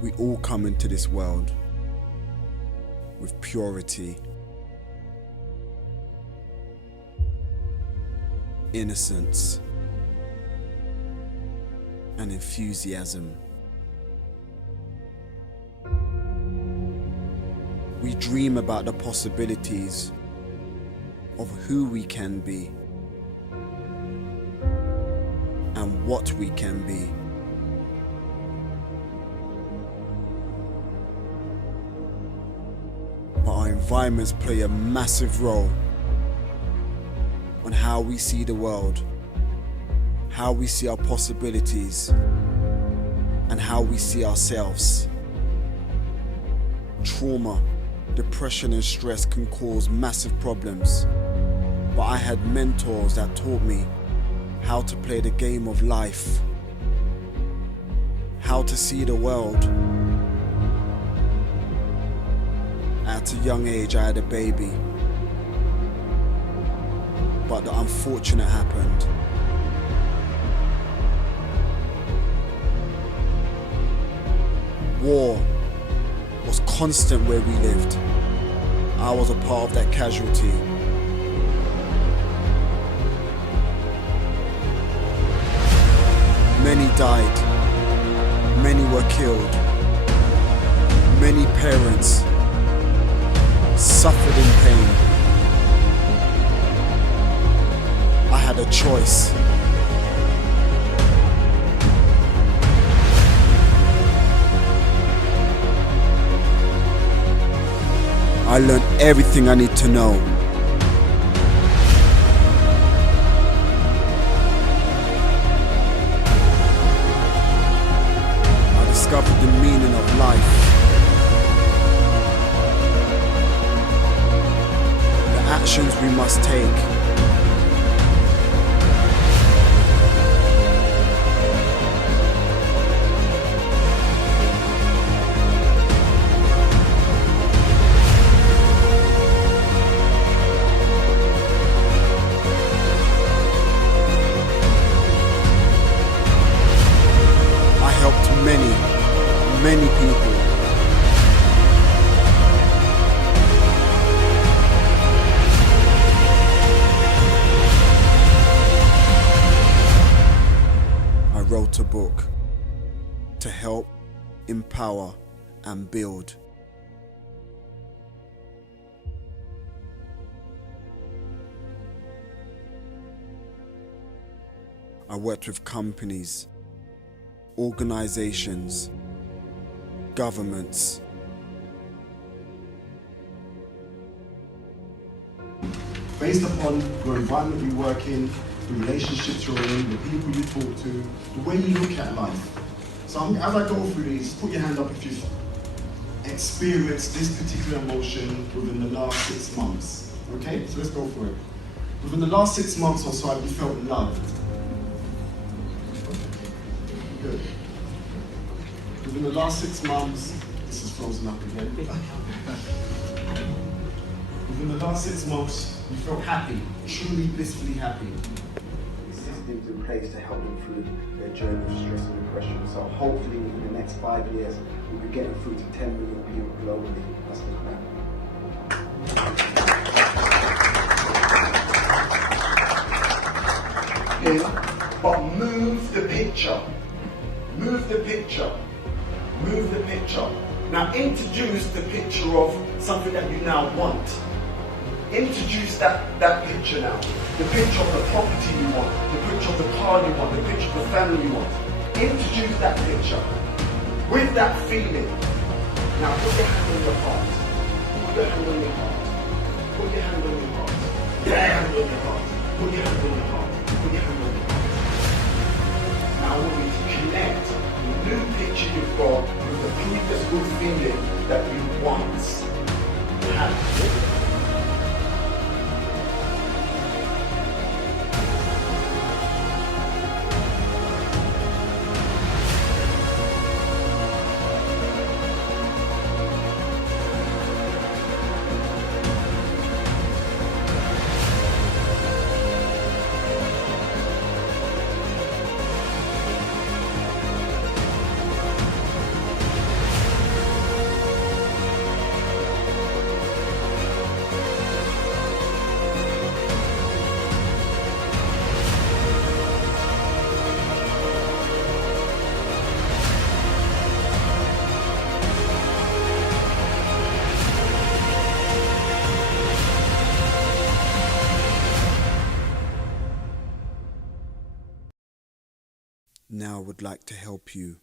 We all come into this world with purity, innocence, and enthusiasm. We dream about the possibilities of who we can be and what we can be. But our environments play a massive role on how we see the world, how we see our possibilities, and how we see ourselves. Trauma, depression and stress can cause massive problems, but I had mentors that taught me how to play the game of life, how to see the world. At a young age, I had a baby, but the unfortunate happened. War was constant where we lived. I was a part of that casualty. Many died, many were killed, many parents suffered in pain. I had a choice. I learned everything I need to know. I discovered the meaning of life. The actions we must take. Many people. I wrote a book to help, empower, and build. I worked with companies, organizations, governments. Based upon your environment you work in, the relationships you're in, the people you talk to, the way you look at life. So as I go through these, put your hand up if you've experienced this particular emotion within the last 6 months. Okay, so let's go for it. Within the last 6 months or so, have you felt loved? Good. Within the last 6 months, this is frozen up again. Within the last 6 months, you felt happy, truly blissfully happy. Systems in place to help them through their journey of stress and depression. So hopefully within the next 5 years, we'll be getting through to 10 million people globally. That's the plan. But move the picture. Move the picture. Move the picture. Now introduce the picture of something that you now want. Introduce that picture now. The picture of the property you want, the picture of the car you want, the picture of the family you want. Introduce that picture with that feeling. Now put your hand on your heart. Put your hand on your heart. Put your hand on your heart. Put your hand on your heart. Put your hand on your heart. Put your hand on your heart. Now I want you to connect the new picture you've got with the previous good feeling that you once had. now would like to help you